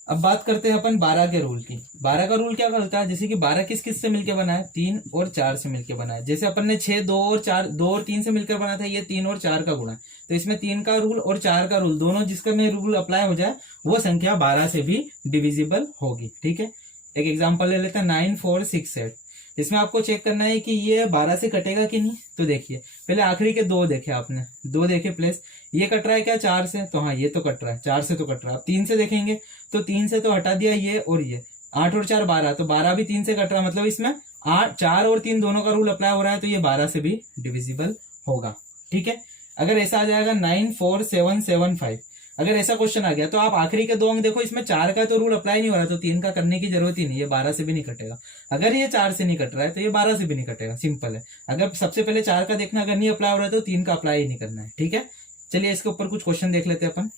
अब बात करते हैं अपन 12 के रूल की। 12 का रूल क्या करता है, जैसे कि 12 किस किस से मिलकर बना है, 3 और 4 से मिलकर बना है। जैसे अपन ने 6 2 और 3 से मिलकर बना था, ये 3 और 4 का गुणा है, तो इसमें 3 का रूल और 4 का रूल दोनों जिसका में रूल अप्लाई हो जाए वो संख्या 12 से भी डिविजिबल होगी। ठीक है, एक एग्जाम्पल ले लेते हैं 9 4 6 8। इसमें आपको चेक करना है कि ये 12 से कटेगा कि नहीं। तो देखिए पहले आखिरी के 2 देखे आपने, 2 देखे प्लस ये कट रहा है क्या 4 से, तो हाँ ये तो कट रहा है 4 से तो कट रहा है। अब 3 से देखेंगे तो 3 से तो हटा दिया ये और ये, 8 और 4 12, तो 12 भी 3 से कट रहा है, मतलब इसमें 8 4 और 3 दोनों का रूल अप्लाई हो रहा है, तो ये 12 से भी डिविजिबल होगा। ठीक है, अगर ऐसा आ जाएगा 9 4 7 7 5, अगर ऐसा क्वेश्चन आ गया तो आप आखिरी के 2 अंक देखो, इसमें 4 का तो रूल अप्लाई नहीं हो रहा, तो 3 का करने की जरूरत ही नहीं, ये 12 से भी नहीं कटेगा। अगर ये 4 से नहीं कट रहा है तो ये 12 से भी नहीं कटेगा, सिंपल है। अगर सबसे पहले 4 का देखना, अगर नहीं अप्लाई हो रहा है तो 3 का अप्लाई ही नहीं करना है। ठीक है, चलिए इसके ऊपर कुछ क्वेश्चन देख लेते हैं अपन।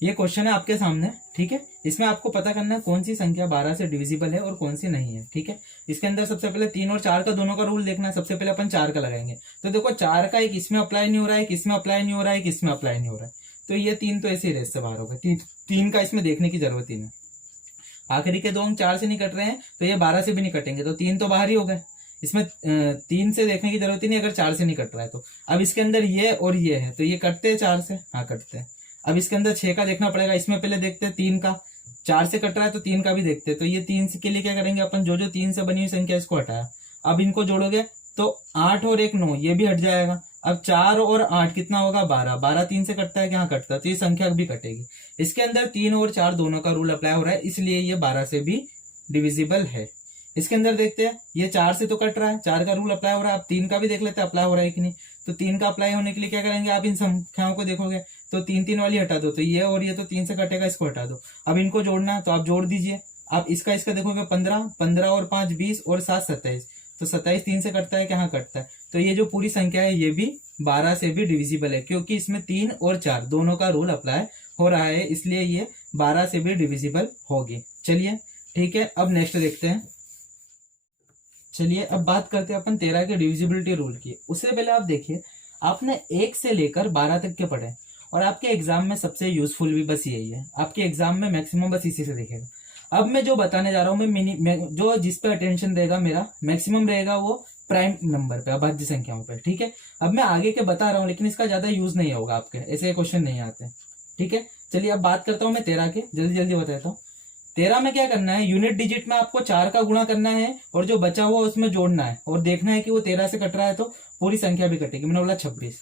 ये क्वेश्चन है आपके सामने। ठीक है, इसमें आपको पता करना है कौन सी संख्या 12 से डिविजिबल है और कौन सी नहीं है। ठीक है, इसके अंदर सबसे पहले 3 और 4 का दोनों का रूल देखना है। सबसे पहले अपन 4 का लगाएंगे, तो देखो 4 का एक इसमें अप्लाई नहीं हो रहा है, एक इसमें अप्लाई नहीं हो रहा है, एक इसमें अप्लाई नहीं हो रहा है, तो ये 3 तो ऐसे ही रेस से बाहर हो गए। 3 का इसमें देखने की जरूरत ही नहीं। आखिरी के 2 अंक 4 से नहीं कट रहे हैं तो ये 12 से भी नहीं कटेंगे, तो 3 तो बाहर ही हो गए। इसमें 3 से देखने की जरूरत ही नहीं अगर 4 से नहीं कट रहा है तो। अब इसके अंदर ये और ये है, तो ये कटते हैं 4 से, हाँ कटते हैं। अब इसके अंदर 6 का देखना पड़ेगा, इसमें पहले देखते हैं 3 का, 4 से कट रहा है तो 3 का भी देखते हैं। तो ये 3 के लिए क्या करेंगे अपन, जो जो 3 से बनी हुई संख्या इसको हटाया, अब इनको जोड़ोगे तो 8 और 1 9, ये भी हट जाएगा। अब 4 और 8 कितना होगा 12, 12 3 से कटता है क्या, कटता है, तो ये संख्या भी कटेगी। इसके अंदर 3 और 4 दोनों का रूल अप्लाई हो रहा है, इसलिए ये 12 से भी डिविजिबल है। इसके अंदर देखते हैं ये 4 से तो कट रहा है, 4 का रूल अप्लाई हो रहा है। अब 3 का भी देख लेते हैं अप्लाई हो रहा है कि नहीं। तो 3 का अप्लाई होने के लिए क्या करेंगे, आप इन संख्याओं को देखोगे तो 3 3 वाली हटा दो, तो ये और ये तो 3 से कटेगा, इसको हटा दो। अब इनको जोड़ना है तो आप जोड़ दीजिए। आप इसका इसका देखोगे 15 15 और 5 20 और 7 27, तो 27 3 से कटता है क्या, हाँ कटता है। तो ये जो पूरी संख्या है ये भी 12 से भी डिविजिबल है, क्योंकि इसमें 3 और 4 दोनों का रूल अप्लाई हो रहा है, इसलिए ये 12 से भी डिविजिबल होगी। चलिए ठीक है, अब नेक्स्ट देखते हैं। चलिए अब बात करते हैं अपन 13 के डिविजिबिलिटी रूल की। उससे पहले आप देखिए, आपने 1 से लेकर 12 तक के पढ़े, और आपके एग्जाम में सबसे यूजफुल भी बस यही है। आपके एग्जाम में मैक्सिमम बस इसी से दिखेगा। अब मैं जो बताने जा रहा हूँ, मैं जो जिस पे अटेंशन रहेगा मेरा मैक्सिमम रहेगा वो प्राइम नंबर पे, अभाज्य संख्याओं पे। ठीक है, अब मैं आगे के बता रहा हूँ लेकिन इसका ज्यादा यूज नहीं होगा, आपके ऐसे क्वेश्चन नहीं आते। ठीक है, चलिए अब बात करता हूँ मैं 13 के, जल्दी जल्दी बताता हूँ। 13 में क्या करना है, यूनिट डिजिट में आपको 4 का गुणा करना है और जो बचा हुआ उसमें जोड़ना है, और देखना है कि वो 13 से कट रहा है तो पूरी संख्या भी कटेगी। मैंने बोला 26,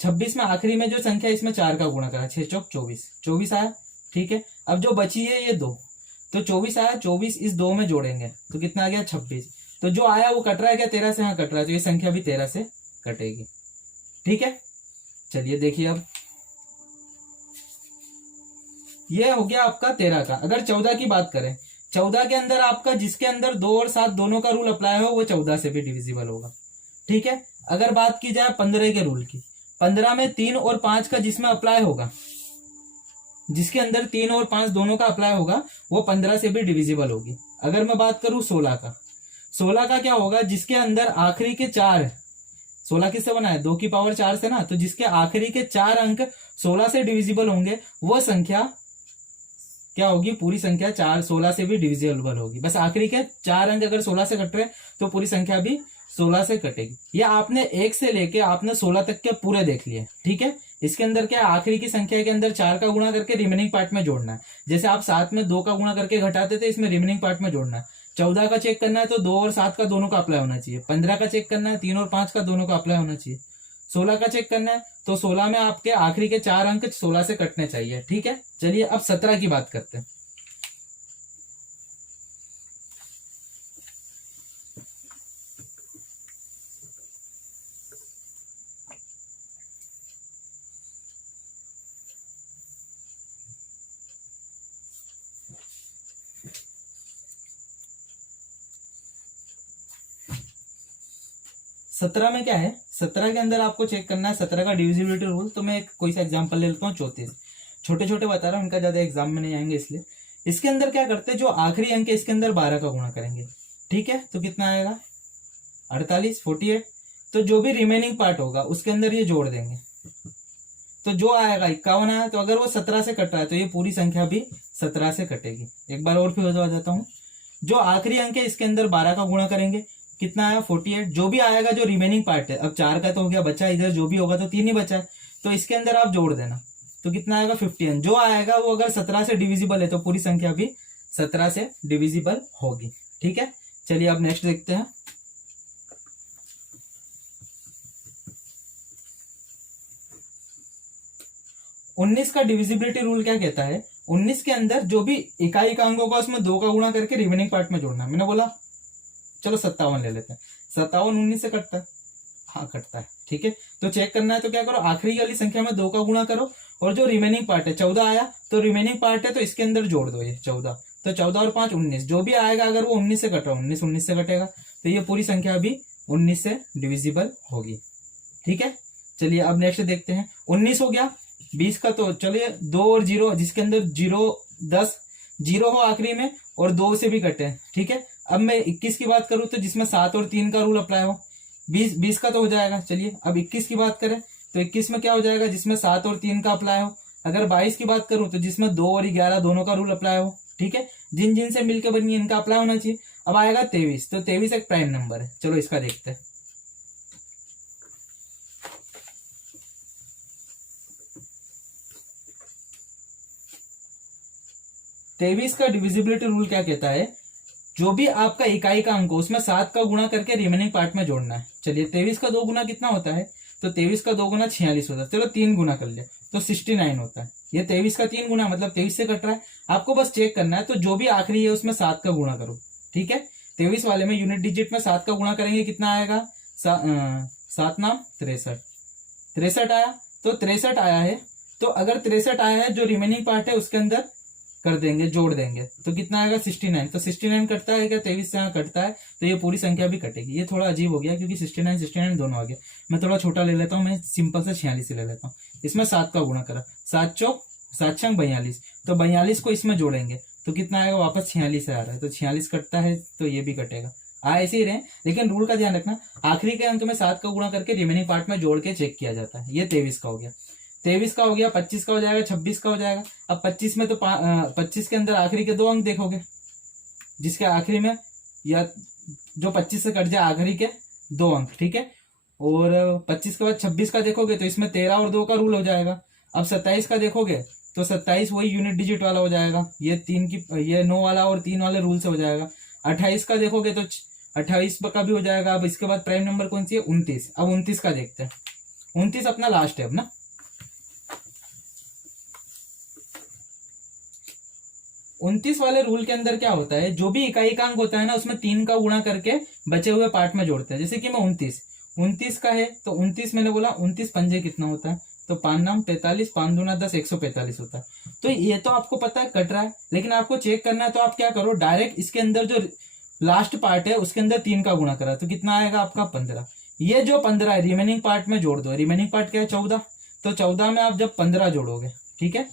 26 में आखिरी में जो संख्या इसमें 4 का गुणा करा, 6 चौक 24, 24 आया। ठीक है, अब जो बची है ये 2, तो 24 आया, 24 इस 2 में जोड़ेंगे तो कितना आ गया 26। तो जो आया वो कट रहा है क्या 13 से, हाँ कट रहा है, तो ये संख्या भी 13 से कटेगी। ठीक है, चलिए देखिए अब ये हो गया आपका 13 का। अगर 14 की बात करें, 14 के अंदर आपका जिसके अंदर 2 और 7 दोनों का रूल अप्लाई हो वो 14 से भी डिविजिबल होगा। ठीक है, अगर बात की जाए 15 के रूल की, 15 में 3 और 5 का जिसमें अप्लाई होगा, जिसके अंदर 3 और 5 दोनों का अप्लाई होगा वो 15 से भी डिविजिबल होगी। अगर मैं बात करूं 16 का, 16 का क्या होगा, जिसके अंदर आखिरी के 4, 16 किससे बना है 2 की पावर 4 से ना, तो जिसके आखिरी के 4 अंक 16 से डिविजिबल होंगे वो संख्या क्या होगी, पूरी संख्या 16 से भी डिविजिबल होगी। बस आखिरी के 4 अंक अगर 16 से कट रहे तो पूरी संख्या भी 16 से कटेगी। ये आपने 1 से लेके आपने 16 तक के पूरे देख लिए। ठीक है, इसके अंदर क्या आखिरी की संख्या के अंदर 4 का गुणा करके रिमेनिंग पार्ट में जोड़ना है। जैसे आप 7 में 2 का गुणा करके घटाते थे, इसमें रिमेनिंग पार्ट में जोड़ना है। 14 का चेक करना है तो 2 और 7 का दोनों का अप्लाई होना चाहिए। 15 का चेक करना है 3 और 5 का दोनों का अप्लाई होना चाहिए। 16 का चेक करना है तो 16 में आपके आखिरी के 4 अंक 16 से कटने चाहिए। ठीक है, चलिए अब 17 की बात करते हैं। 17 में क्या है, 17 के अंदर आपको चेक करना है 17 का डिविजिबिलिटी रूल। तो मैं कोई सा एग्जांपल ले लेता हूँ, 34। छोटे छोटे बता रहा हूँ, इनका ज्यादा एग्जाम में नहीं आएंगे इसलिए। इसके अंदर क्या करते हैं, जो आखिरी अंक है इसके अंदर 12 का गुणा करेंगे, ठीक है। तो कितना आएगा 48, 48। तो जो भी रिमेनिंग पार्ट होगा उसके अंदर ये जोड़ देंगे, तो जो आएगा 51 आया। तो अगर वो 17 से कट रहा है तो ये पूरी संख्या भी 17 से कटेगी। एक बार और फिर हो जाता हूँ, जो आखिरी अंक है इसके अंदर 12 का गुणा करेंगे, कितना आया 48। जो भी आएगा जो रिमेनिंग पार्ट है, अब 4 का तो हो गया, बचा इधर जो भी होगा तो 3 ही बचा है, तो इसके अंदर आप जोड़ देना। तो कितना आएगा 51। जो आएगा वो अगर 17 से डिविजिबल है तो पूरी संख्या भी 17 से डिविजिबल होगी, ठीक है। चलिए अब नेक्स्ट देखते हैं। 19 का डिविजिबिलिटी रूल क्या कहता है, 19 के अंदर जो भी इकाई का अंक होगा उसमें 2 का गुणा करके रिमेनिंग पार्ट में जोड़ना। मैंने बोला चलो 57 ले लेते हैं, 57 19 से कटता है, हाँ कटता है, ठीक है। तो चेक करना है तो क्या करो, आखिरी वाली संख्या में 2 का गुणा करो, और जो रिमेनिंग पार्ट है 14 आया, तो रिमेनिंग पार्ट है तो इसके अंदर जोड़ दो ये 14। तो 14 और 5 19, जो भी आएगा अगर वो 19 से कट रहा है 19 19 से कटेगा, तो ये पूरी संख्या भी 19 से डिविजिबल होगी, ठीक है। चलिए अब नेक्स्ट देखते हैं। 19 हो गया, 20 का तो चलिए 2 और 0, जिसके अंदर 0 10 0 हो आखिरी में और 2 से भी कटे, ठीक है। अब मैं 21 की बात करूं तो जिसमें 7 और 3 का रूल अप्लाई हो, 20 का तो हो जाएगा। चलिए अब 21 की बात करें तो 21 में क्या हो जाएगा, जिसमें 7 और 3 का अप्लाई हो। अगर 22 की बात करूं तो जिसमें 2 और 11 दोनों का रूल अप्लाई हो, ठीक है। जिन जिन से मिलकर बनी इनका अप्लाई होना चाहिए। अब आएगा 23, तो 23 एक प्राइम नंबर है, चलो इसका देखते हैं। तेईस का डिविजिबिलिटी रूल क्या कहता है, जो भी आपका इकाई का अंक हो उसमें 7 का गुणा करके रिमेनिंग पार्ट में जोड़ना है। चलिए 23 का 2 गुना कितना होता है, तो 23 का 2 गुना 46 होता है। चलो 3 गुना कर लिया तो 69 होता है। ये 23 का 3 गुना मतलब 23 से कट रहा है। आपको बस चेक करना है, तो जो भी आखिरी है उसमें 7 का गुणा करो, ठीक है। 23 वाले में यूनिट डिजिट में 7 का गुणा करेंगे, कितना आएगा 7 नाम 63, 63 आया। तो 63 आया है, तो अगर 63 आया है जो रिमेनिंग पार्ट है उसके अंदर कर देंगे, जोड़ देंगे, तो कितना आएगा 69। तो 69 कटता है क्या, 23 से यहाँ कटता है, तो ये पूरी संख्या भी कटेगी। ये थोड़ा अजीब हो गया क्योंकि 69 69 दोनों आ गया। मैं थोड़ा छोटा ले लेता हूँ, मैं सिंपल से 46 ले लेता हूँ। इसमें 7 का गुणा करा, 7 चौक 7 छंग 42, तो 42 को इसमें जोड़ेंगे तो कितना आएगा, वापस 46 से आ रहा है, तो 46 कटता है तो ये भी कटेगा। ऐसे ही रहे, लेकिन रूल का ध्यान रखना, आखिरी के अंक में 7 का गुणा करके रिमेनिंग पार्ट में जोड़ के चेक किया जाता है। ये 23 का हो गया, 23 का हो गया, 25 का हो जाएगा, 26 का हो जाएगा। अब 25 में तो 25 के अंदर आखिरी के 2 अंक देखोगे, जिसके आखिरी में या जो 25 से कट जाए आखिरी के 2 अंक, ठीक है। और 25 के बाद 26 का देखोगे तो इसमें 13 और 2 का रूल हो जाएगा। अब 27 का देखोगे तो 27 वही यूनिट डिजिट वाला हो जाएगा, ये 9 वाला और 3 वाले रूल से हो जाएगा। 28 का देखोगे तो 28 का भी हो जाएगा। अब इसके बाद प्राइम नंबर कौन सी है, 29। अब 29 का देखते हैं, 29 अपना लास्ट है अब ना। 29 वाले रूल के अंदर क्या होता है, जो भी इकाई का अंक होता है ना उसमें 3 का गुणा करके बचे हुए पार्ट में जोड़ते हैं। जैसे कि मैं 29 का है तो 29 मैंने बोला 29 पंजे कितना होता है, तो 5 नाम 45, 5 दूना 10, 145 होता है। तो ये तो आपको पता है कट रहा है, लेकिन आपको चेक करना है तो आप क्या करो, डायरेक्ट इसके अंदर जो लास्ट पार्ट है उसके अंदर 3 का गुणा करा, तो कितना आएगा आपका 15। ये जो 15 है रिमेनिंग पार्ट में जोड़ दो। रिमेनिंग पार्ट क्या है 14, तो 14 में आप जब 15 जोड़ोगे, ठीक है,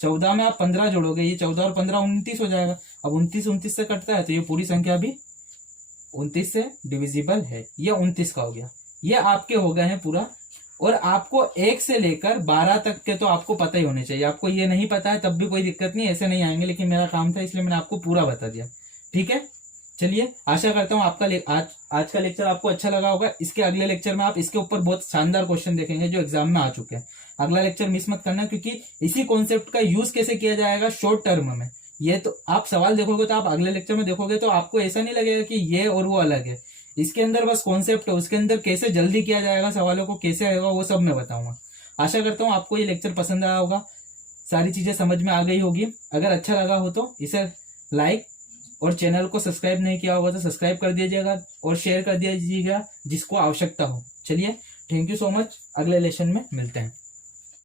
14 में आप 15 जोड़ोगे, ये 14 और 15 29 हो जाएगा। अब 29 से कटता है तो ये पूरी संख्या भी 29 से डिविजिबल है। ये 29 का हो गया। ये आपके हो गए हैं पूरा। और आपको 1 से लेकर 12 तक के तो आपको पता ही होने चाहिए। आपको ये नहीं पता है तब भी कोई दिक्कत नहीं, ऐसे नहीं आएंगे, लेकिन मेरा काम था इसलिए मैंने आपको पूरा बता दिया, ठीक है। चलिए आशा करता हूं आपका आज का लेक्चर आपको अच्छा लगा होगा। इसके अगले लेक्चर में आप इसके ऊपर बहुत शानदार क्वेश्चन देखेंगे जो एग्जाम में आ चुके हैं। अगला लेक्चर मिस मत करना, क्योंकि इसी कॉन्सेप्ट का यूज कैसे किया जाएगा शॉर्ट टर्म में, ये तो आप सवाल देखोगे तो आप अगले लेक्चर में देखोगे तो आपको ऐसा नहीं लगेगा कि ये और वो अलग है। इसके अंदर बस कॉन्सेप्ट है, उसके अंदर कैसे जल्दी किया जाएगा, सवालों को कैसे आएगा वो सब मैं बताऊंगा। आशा करता हूँ आपको ये लेक्चर पसंद आया होगा, सारी चीजें समझ में आ गई होगी। अगर अच्छा लगा हो तो इसे लाइक और चैनल को सब्सक्राइब नहीं किया होगा तो सब्सक्राइब कर दीजिएगा और शेयर कर दीजिएगा जिसको आवश्यकता हो। चलिए थैंक यू सो मच, अगले लेसन में मिलते हैं।